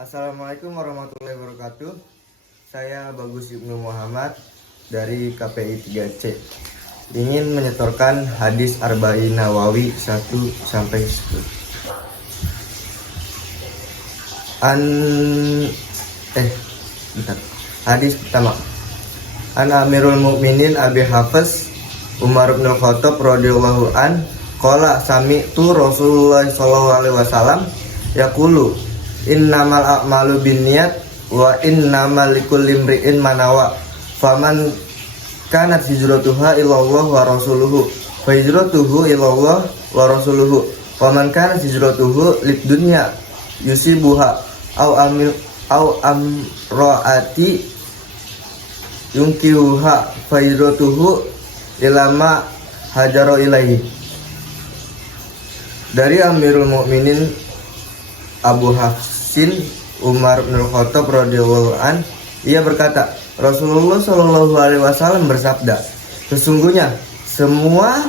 Assalamualaikum warahmatullahi wabarakatuh. Saya Bagus Ibnu Muhammad dari KPI 3C. Ingin menyetorkan hadis Arba'in Nawawi 1 sampai 10. Hadis pertama. An Amirul Mukminin Abi Hafs Umar bin Khattab radhiyallahu an qala sami'tu Rasulullah sallallahu alaihi wasallam yaqulu innamal a'malu binniyat wa innamal likulli imri'in ma nawa faman kanat hijratuha ilallah wa rasuluhu fa hijratuhu ilallah wa rasuluhu wa man kanat hijratuhu lidunya yusibuha au amraati yungkihuha fa hijratuhu ilama hajaro ilaihi. Dari Amirul Mukminin Abu Hafsin Umar bin Khattab radhiyallahu an, ia berkata, Rasulullah Shallallahu alaihi wasallam bersabda, sesungguhnya semua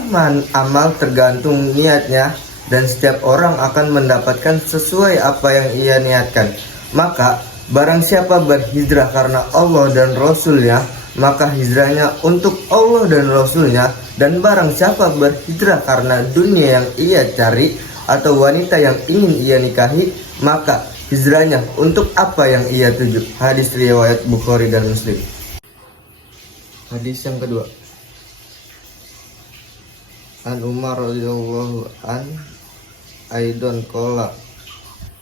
amal tergantung niatnya dan setiap orang akan mendapatkan sesuai apa yang ia niatkan. Maka barang siapa berhijrah karena Allah dan Rasulnya, maka hijrahnya untuk Allah dan Rasulnya. Dan barang siapa berhijrah karena dunia yang ia cari atau wanita yang ingin ia nikahi, maka hijrahnya untuk apa yang ia tuju. Hadis riwayat Bukhari dan Muslim. Hadis yang kedua. An Umar radhiyallahu an aidon qala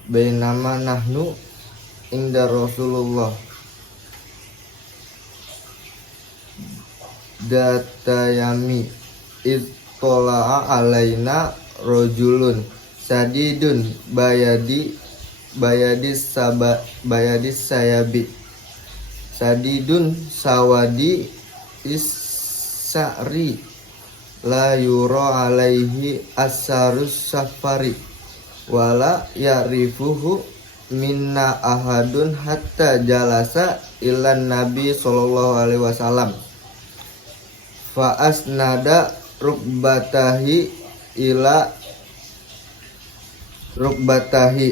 bainama nahnu inda Rasulullah datayami ittola'a alaina rojulun sadidun bayadis sayabi sadidun sawadi isari la yura alaihi asarus safari wala ya'rifuhu minna ahadun hatta jalasa ilan nabi sallallahu alaihi wasallam fa asnada rukbatahi ila rukbatahi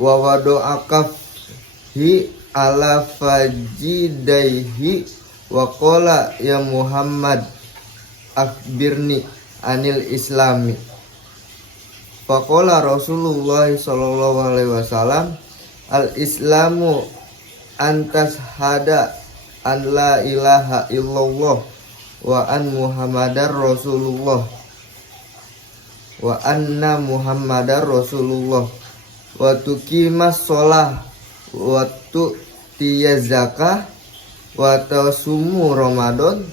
wa wadu'akafi ala fajidaihi wa qala ya Muhammad akhbirni anil islami. Faqala Rasulullah sallallahu alaihi wasallam al islamu antas hada an la ilaha illallah wa an Muhammadar Rasulullah wa anna Muhammadar Rasulullah wa tuqimas shalah wa tu'tiyaz zakah wa tasumu Ramadan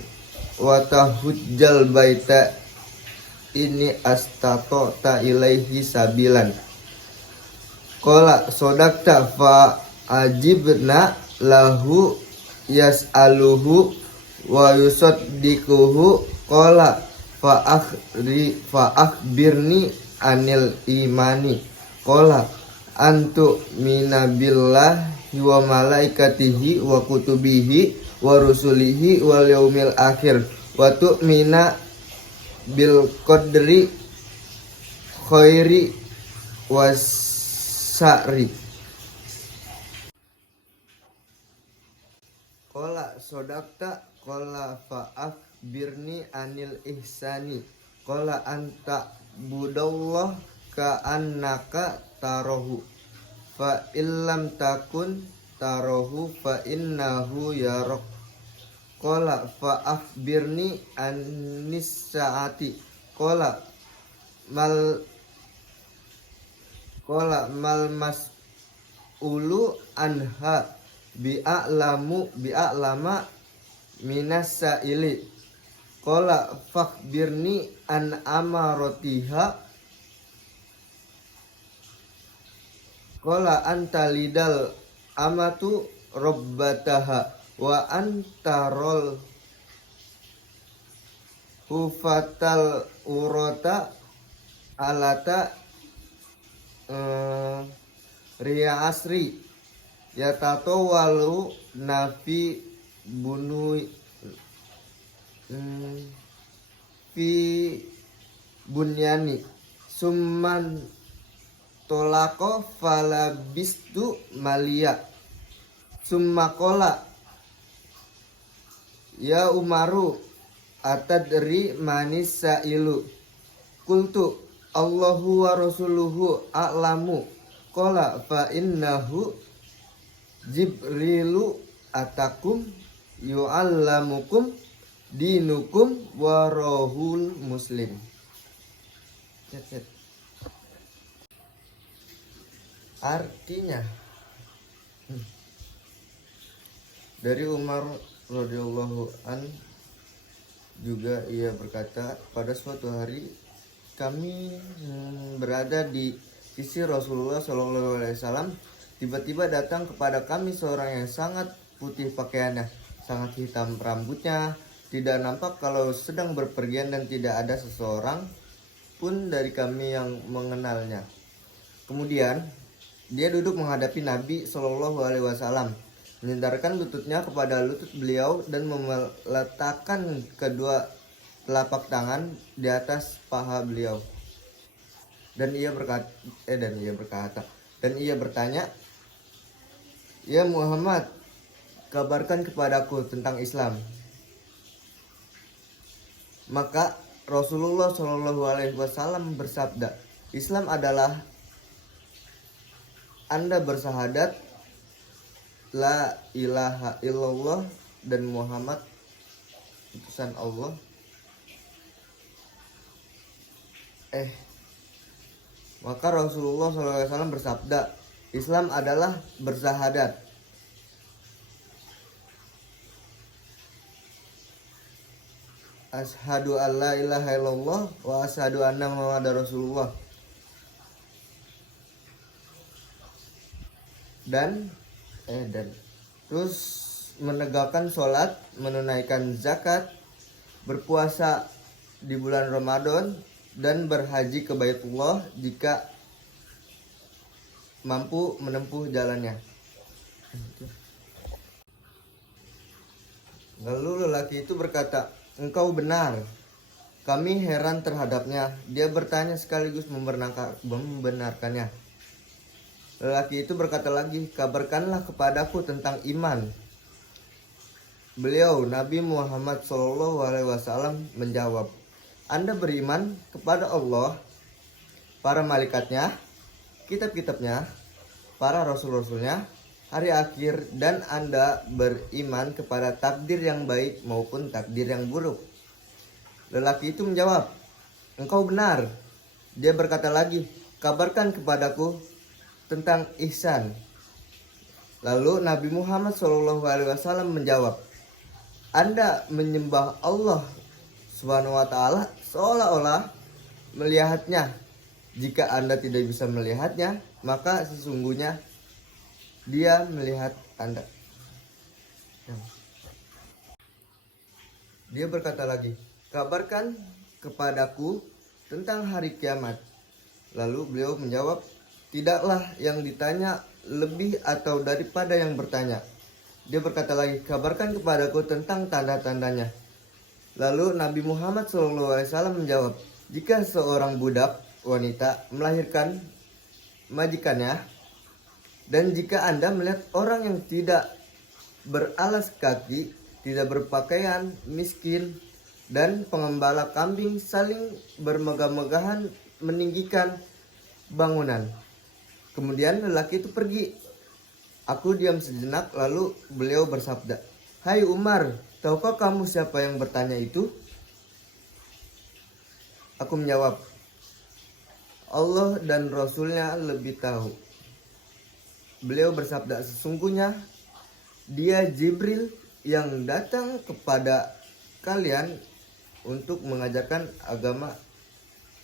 wa tahujjal baita ini astatota ilaihi sabilan. Qala sodakta fa ajibna lahu yas'aluhu wa yusaddiquhu qala fa akhbirni anil imani qala antu minabillahi wa malaikatihi wa kutubihi wa rusulihi wal yaumil akhir wa tu'mina bil qadri khairi wasari. Qala sodakta qala fa akhbirni anil ihsani qala anta budallah ka annaka tarahu fa illam takun tarahu fa innahu yarak. Qala fa akhbirni anis saati qala mal mas'ulu anha bi'a'lama minas sa'ili qala fakhbirni an amaratiha qala anta lidal amatu rabbataha wa antarol hufatal urota alata ria asri yatato walu nafi bunui fi bunyani summan tolako falabistu malia summa qala ya Umaru atadri manis sailu qultu Allahu wa rasuluhu a'lamu qala fa innahu Jibrilu atakum yu'allamukum dinukum warahul Muslim. Artinya dari Umar radhiyallahu an juga ia berkata, pada suatu hari kami berada di sisi Rasulullah Shallallahu Alaihi Wasallam. Tiba-tiba datang kepada kami seorang yang sangat putih pakaiannya, sangat hitam rambutnya, tidak nampak kalau sedang berpergian dan tidak ada seseorang pun dari kami yang mengenalnya. Kemudian dia duduk menghadapi Nabi Shallallahu Alaihi Wasallam, menyandarkan lututnya kepada lutut beliau dan meletakkan kedua telapak tangan di atas paha beliau. Dan ia bertanya, "Ya Muhammad, kabarkan kepadaku tentang Islam." Maka Rasulullah Shallallahu Alaihi Wasallam bersabda, "Islam adalah Anda bersahadat la ilaha illallah dan Muhammad utusan Allah." Maka Rasulullah SAW bersabda, Islam adalah bersahadat asyhadu alla ilaha illallah wa asyhadu anna Muhammadar Rasulullah, dan terus menegakkan sholat, menunaikan zakat, berpuasa di bulan Ramadan, dan berhaji ke Baitullah jika mampu menempuh jalannya. Lalu lelaki itu berkata, "Engkau benar. Kami heran terhadapnya." Dia bertanya sekaligus membenarkannya. Lelaki itu berkata lagi, "Kabarkanlah kepadaku tentang iman." Beliau Nabi Muhammad SAW menjawab, "Anda beriman kepada Allah, para malaikatnya, kitab-kitabnya, para rasul-rasulnya, hari akhir, dan Anda beriman kepada takdir yang baik maupun takdir yang buruk." Lelaki itu menjawab, "Engkau benar." Dia berkata lagi, "Kabarkan kepadaku tentang ihsan." Lalu Nabi Muhammad SAW menjawab, "Anda menyembah Allah Subhanahu wa ta'ala seolah-olah melihatnya. Jika Anda tidak bisa melihatnya, maka sesungguhnya Dia melihat Anda." Dia berkata lagi, "Kabarkan kepadaku tentang hari kiamat." Lalu beliau menjawab, "Tidaklah yang ditanya lebih atau daripada yang bertanya." Dia berkata lagi, "Kabarkan kepadaku tentang tanda-tandanya." Lalu Nabi Muhammad SAW menjawab, "Jika seorang budak wanita melahirkan majikannya, dan jika Anda melihat orang yang tidak beralas kaki, tidak berpakaian, miskin, dan pengembala kambing saling bermegah-megahan meninggikan bangunan." Kemudian lelaki itu pergi. Aku diam sejenak, lalu beliau bersabda, "Hai Umar, tahukah kamu siapa yang bertanya itu?" Aku menjawab, "Allah dan Rasulnya lebih tahu." Beliau bersabda, "Sesungguhnya Dia Jibril yang datang kepada kalian untuk mengajarkan agama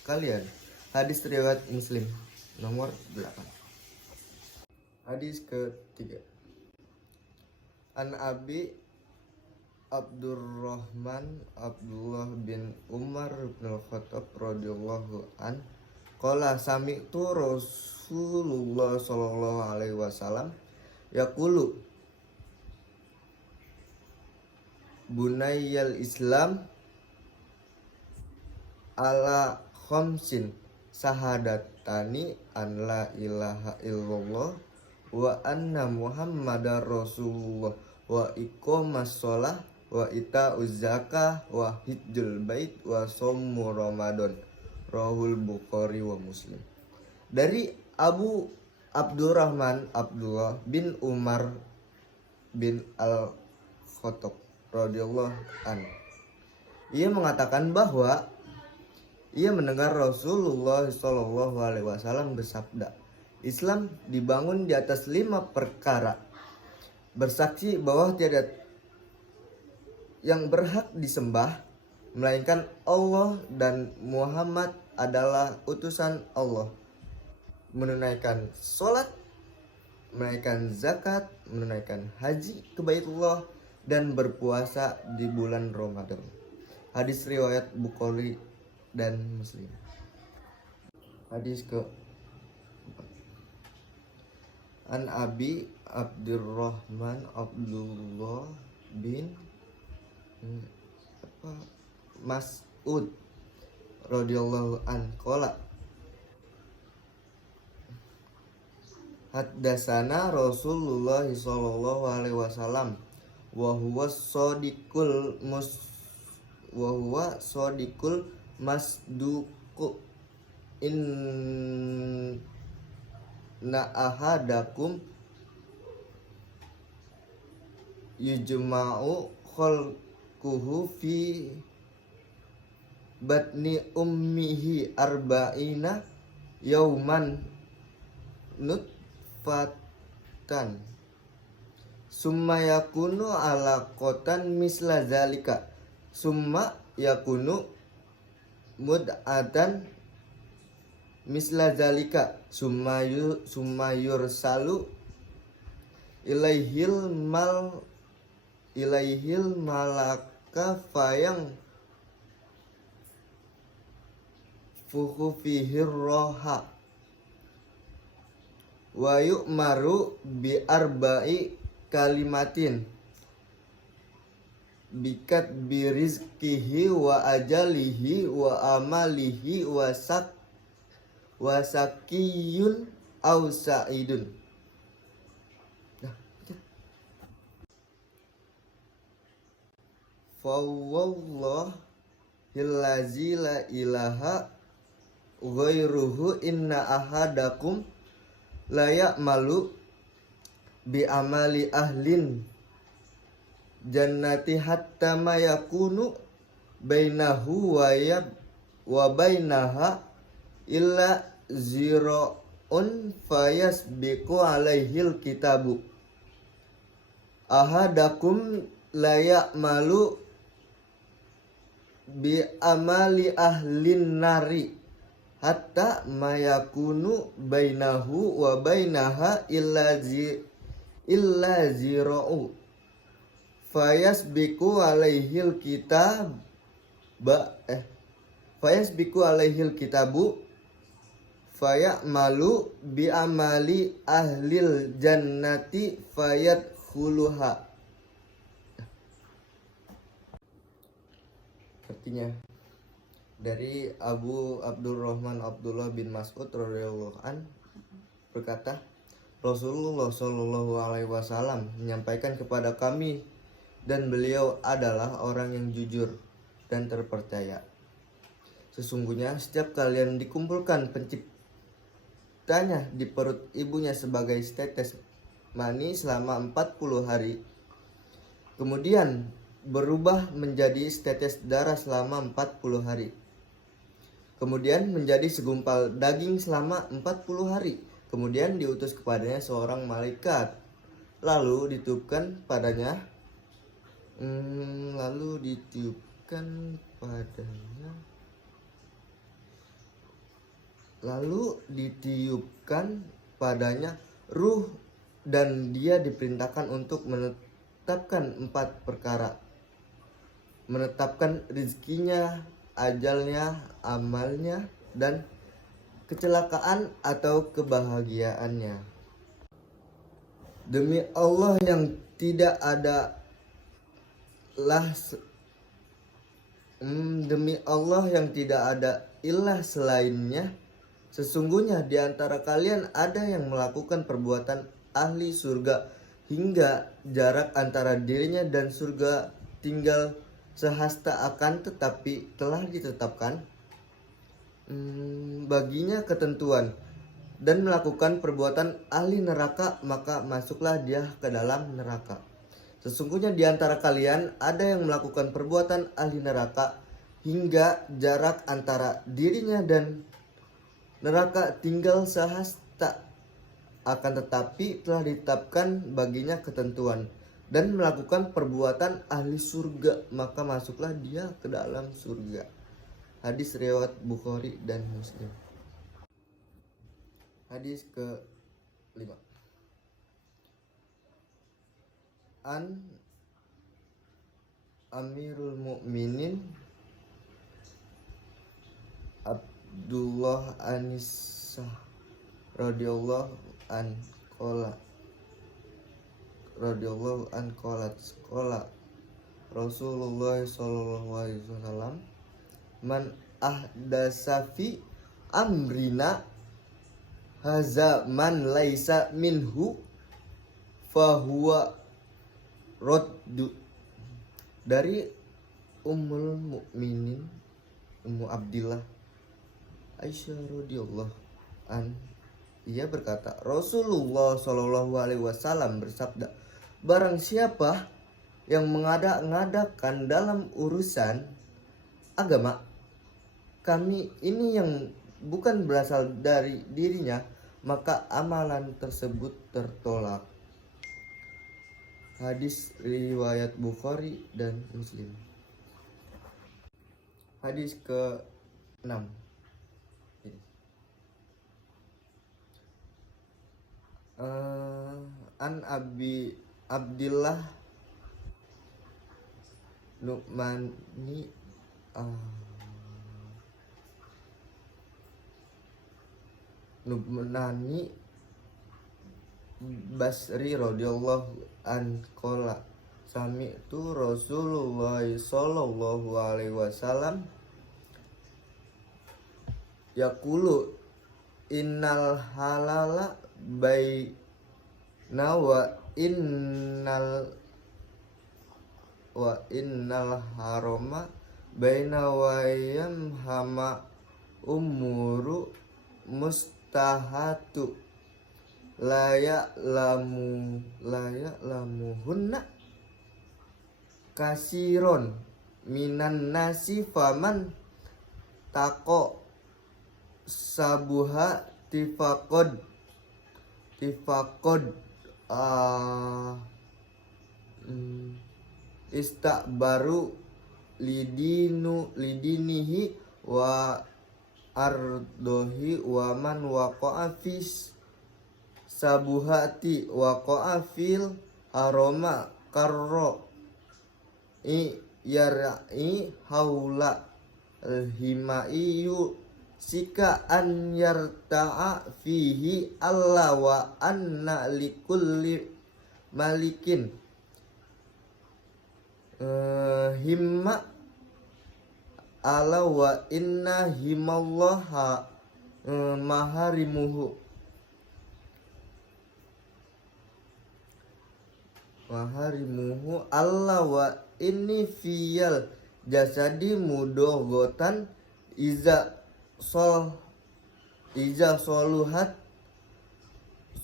kalian." Hadis riwayat Muslim nomor 8. Hadis ketiga. An Abi Abdurrahman Abdullah bin Umar bin Khattab radhiyallahu an qala sami'tu Rasulullah sallallahu alaihi wasallam yaqulu bunayyal Islam ala khamsin syahadatani an la ilaha illallah wa anna muhammadar rasulullah wa iqamas shalah wa ita'uz zakah wa hijjul bait wa shaum ramadan. Rahul Bukhari wa Muslim. Dari Abu Abdurrahman Abdullah bin Umar bin Al-Khattab radhiyallahu an. Ia mengatakan bahwa ia mendengar Rasulullah SAW bersabda, Islam dibangun di atas 5 perkara. Bersaksi bahwa tiada yang berhak disembah melainkan Allah dan Muhammad adalah utusan Allah. Menunaikan sholat, menunaikan zakat, menunaikan haji ke Baitullah, dan berpuasa di bulan Ramadan. Hadis riwayat Bukhari dan Muslim. Hadis ke An Abi Abdurrahman Abdullah bin Mas'ud radhiyallahu an qala Haddasana Rasulullah sallallahu alaihi wasallam wa huwa shadiqul masduq inna ahadakum yujma'u khalquhu fi batni ummihi arba'ina yauman nutfatan summa yakunu alaqatan misla zalika summa yakunu mud'atan misla zalika summa yursalu ilaihil malaka fayang fuhu fihir roha wa yu'maru bi arba'i kalimatin bikat bi rizkihi wa ajalihi wa amalihi wa sakiyun aw sa'idun. Fa wallahi la ilaha ghairuhu inna ahadakum la ya'malu bi amali ahlin jannati hatta ma yakunu bainahu wa bainaha illa zira'un fayasbiqu alaihil kitabu ahadakum la ya'malu bi amali ahlin nari hatta mayakunu bainahu wa bainaha illa zira'u fayasbiqu alaihil kitabu fayamalu bi amali ahlil jannati fayadkhuluha. Artinya dari Abu Abdurrahman Abdullah bin Mas'ud radhiyallahu an berkata, Rasulullah Shallallahu alaihi wasallam menyampaikan kepada kami dan beliau adalah orang yang jujur dan terpercaya. Sesungguhnya setiap kalian dikumpulkan penciptanya di perut ibunya sebagai setetes mani selama 40 hari. Kemudian berubah menjadi setetes darah selama 40 hari. Kemudian menjadi segumpal daging selama 40 hari. Kemudian diutus kepadanya seorang malaikat. Lalu ditiupkan padanya ruh dan dia diperintahkan untuk menetapkan 4 perkara. Menetapkan rizkinya, ajalnya, amalnya, dan kecelakaan atau kebahagiaannya. Demi Allah yang tidak ada ilah selainnya, Sesungguhnya di antara kalian ada yang melakukan perbuatan ahli surga hingga jarak antara dirinya dan surga tinggal sehasta, akan tetapi telah ditetapkan baginya ketentuan, dan melakukan perbuatan ahli neraka, maka masuklah dia ke dalam neraka. Sesungguhnya di antara kalian ada yang melakukan perbuatan ahli neraka hingga jarak antara dirinya dan neraka tinggal sehasta, akan tetapi telah ditetapkan baginya ketentuan, dan melakukan perbuatan ahli surga, maka masuklah dia ke dalam surga. Hadis riwayat Bukhari dan Muslim. Hadis ke-5. An Amirul Mukminin Abdullah Anisah radhiyallahu an qala Rasulullah sallallahu alaihi wasallam, man ahdasa fi amrina haza man laisa minhu fahuwa raddu. Dari Ummul Mukminin Ummu Abdillah Aisyah radhiyallahu an, ia berkata, Rasulullah Shallallahu alaihi wasallam bersabda, barang siapa yang mengada-ngadakan dalam urusan agama kami ini yang bukan berasal dari dirinya, maka amalan tersebut tertolak. Hadis riwayat Bukhari dan Muslim. Hadis ke-6. An Abi Abdillah Nu'mani Nu'mani Basri radhiyallahu an qala sami'tu Rasulullah sallallahu alaihi wasallam yaqulu innal halala baina wa innal harama baina wa yamhama umuru mustahatu la ya'lamuhunna kasiron minan nasi faman tako sabuha tifakod istakbaru lidinihi wa ardohi wa man waqa'a fis sabuhati waqa'a fil aroma karro yar'i haula himaiyu sika an yarta'a fihi Allah wa anna likulli malikin himma ala wa inna himallaha maharimuhu Allah wa inni fiyal jasadi mudogotan iza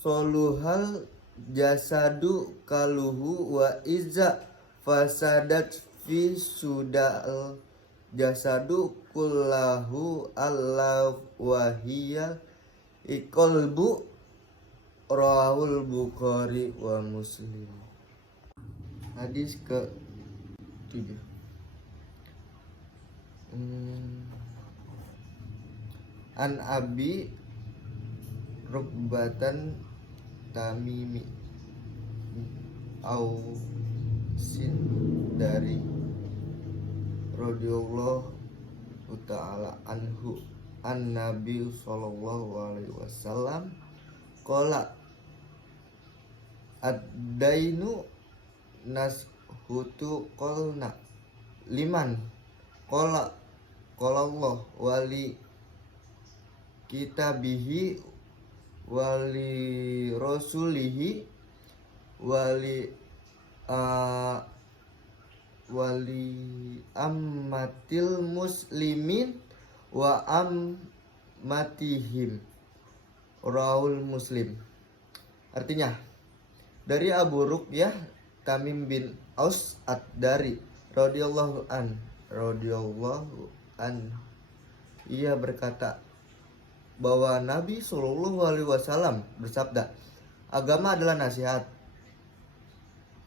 soluhal jasadu kaluhu wa iza fasadat fi sudal jasadu kullahu Allah wahiyal iqalbu rawahul Bukhari wa Muslim. Hadis ke-7. An Abi Rukbatan Tamimi Ausin dari radhiyallahu ta'ala anhu an Nabi sallallahu alaihi wasallam qala ad-dainu nashutu qolna liman qala Allah wali kitabihi wali rasulihi wali wali ammatil muslimin wa ammatihim, rawahul Muslim. Artinya, dari Abu Ruqyah Tamim bin Aus ad-Dari radhiyallahu an ia berkata bahwa Nabi Shallallahu alaihi wasallam bersabda, agama adalah nasihat.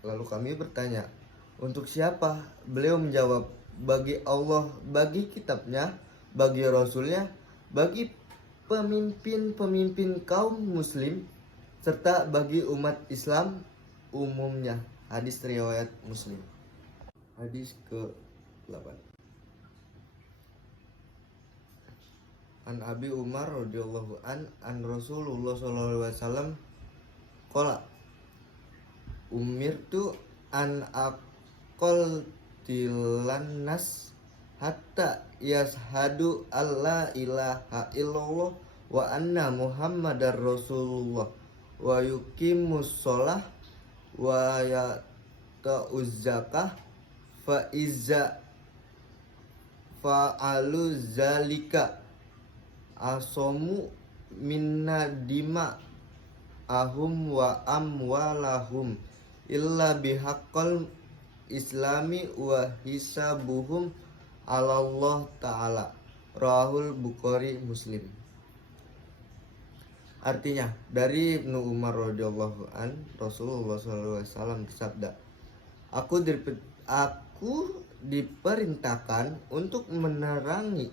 Lalu kami bertanya, untuk siapa? Beliau menjawab, bagi Allah, bagi kitabnya, bagi Rasulnya, bagi pemimpin-pemimpin kaum muslim, serta bagi umat Islam umumnya. Hadis riwayat Muslim. Hadis ke-8. An Abi Umar radhiyallahu an Rasulullah sallallahu alaihi wasallam qala umirtu an aqol tilannas hatta yashhadu alla ilaha illallah wa anna muhammadar rasulullah wa yuqimus shalah wa yata'uz zakah fa iza fa'alu zalika asomu minna dima ahum wa amwalahum illa bihaqqal islami wa hisabuhum ala Allah ta'ala, rawahul Bukhari Muslim. Artinya, dari Ibnu Umar radhiyallahu an Rasulullah SAW bersabda, aku diperintahkan untuk memerangi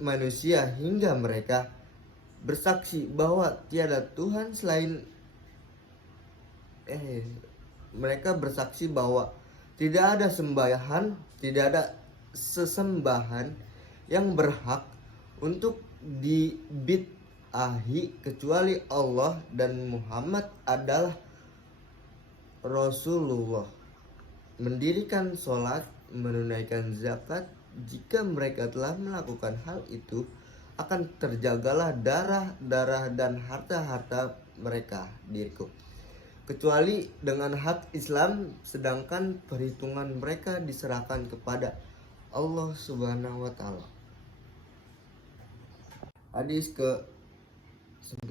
manusia hingga mereka bersaksi bahwa tiada Tuhan selain mereka bersaksi bahwa tidak ada sesembahan yang berhak untuk dibid'ahi kecuali Allah dan Muhammad adalah Rasulullah, mendirikan sholat, menunaikan zakat. Jika mereka telah melakukan hal itu, akan terjagalah darah dan harta mereka diriku, kecuali dengan hak Islam, sedangkan perhitungan mereka diserahkan kepada Allah Subhanahu wa taala. Hadis ke-9.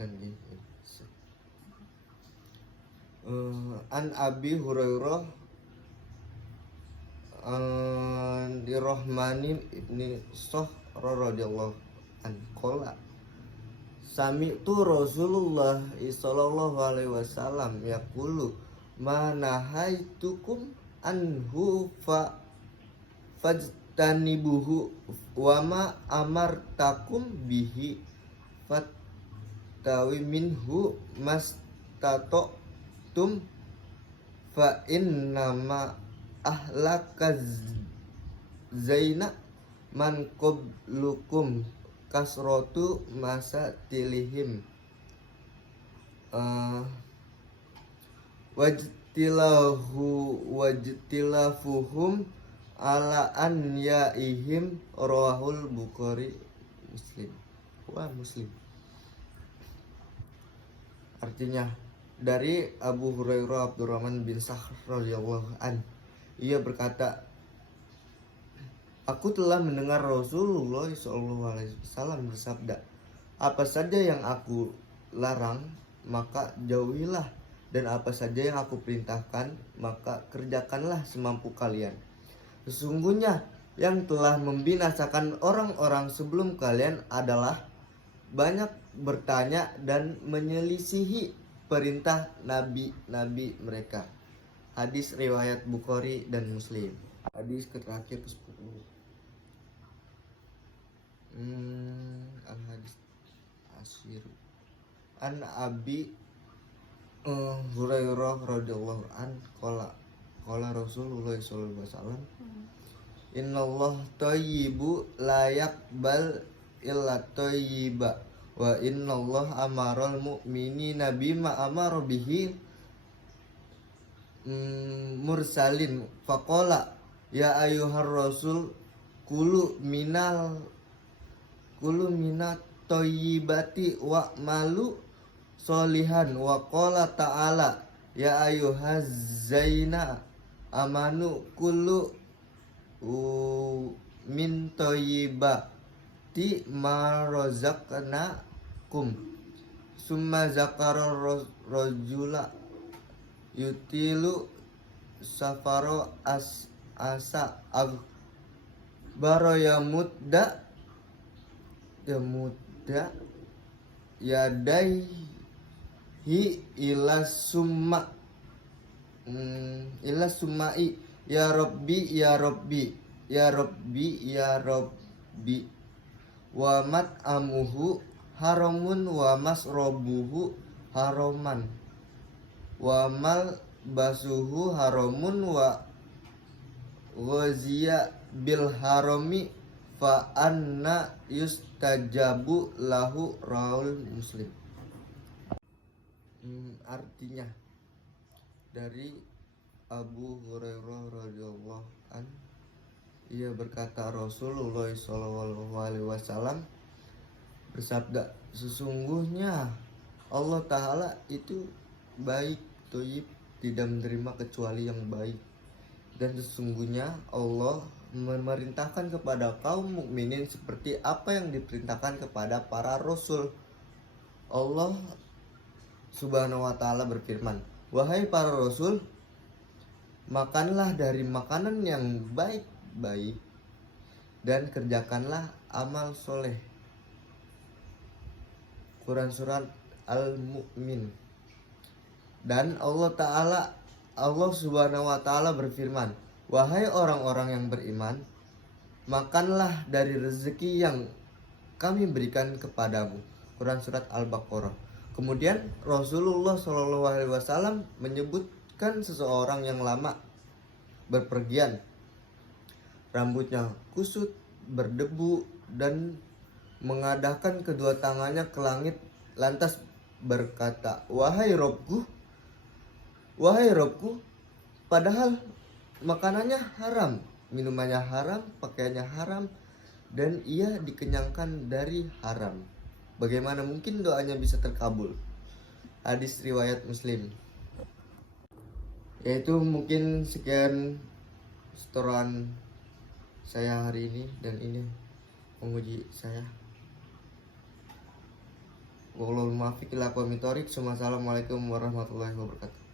An Abi Hurairah Dirahmanin ibni Sohra radhiyallahu an qala sami'tu Rasulullah sallallahu alaihi wasallam yaqulu ma nahaitukum anhu fajtanibuhu wa ma amartakum bihi fattawi minhu mastata'tum fa innama ahlakaz zaina man qablukum kasrotu masa tilihim wajtilafuhum ala an yaihim, rawahul Bukhari Muslim. Muslim. Artinya, dari Abu Hurairah Abdurrahman bin Sakhr radhiyallahu an, ia berkata, aku telah mendengar Rasulullah SAW bersabda, apa saja yang aku larang maka jauhilah, dan apa saja yang aku perintahkan maka kerjakanlah semampu kalian. Sesungguhnya yang telah membinasakan orang-orang sebelum kalian adalah banyak bertanya dan menyelisihi perintah nabi-nabi mereka. Hadis riwayat Bukhari dan Muslim. Hadis terakhir ke-10. Al-hadis asyir. An Abi Hurairah radhiyallahu an qala Rasulullah sallallahu alaihi wasallam, innallaha thayyibu la yaqbal illa thayyiba wa innallaha amaral mu'minina bima amara bihi mursalin faqala ya ayyuhar rasul kulu minal kulu minat toyibati wa malu solihan wa qala ta'ala ya ayyuhazzaina amanu kulu min toyibati ma razaqnakum summa zakara rajula yutilu safaro asa baro ya mudda yadaihi ila sumai ya rabbi ya rabbi ya rabbi ya rabbi wa mat'amuhu haramun wa masrobuhu haraman wa mal basuhu haramun wa ghaziya bil harami fa anna yustajabu lahu rawul Muslim. Artinya dari Abu Hurairah radhiyallahu an, ia berkata Rasulullah SAW bersabda, sesungguhnya Allah Ta'ala itu baik, thayyib, tidak menerima kecuali yang baik. Dan sesungguhnya Allah memerintahkan kepada kaum mukminin seperti apa yang diperintahkan kepada para rasul. Allah Subhanahu wa Ta'ala berfirman, wahai para rasul, makanlah dari makanan yang baik-baik dan kerjakanlah amal soleh. Quran surat Al-Mu'min. Dan Allah Subhanahu wa Ta'ala berfirman, wahai orang-orang yang beriman, makanlah dari rezeki yang kami berikan kepadamu. Quran surat Al-Baqarah. Kemudian Rasulullah SAW menyebutkan seseorang yang lama berpergian, rambutnya kusut, berdebu, dan mengadahkan kedua tangannya ke langit, lantas berkata, wahai Robku, padahal makanannya haram, minumannya haram, pakaiannya haram, dan ia dikenyangkan dari haram. Bagaimana mungkin doanya bisa terkabul? Hadis riwayat Muslim. Yaitu mungkin sekian setoran saya hari ini, dan ini menguji saya. Wassalamualaikum warahmatullahi wabarakatuh.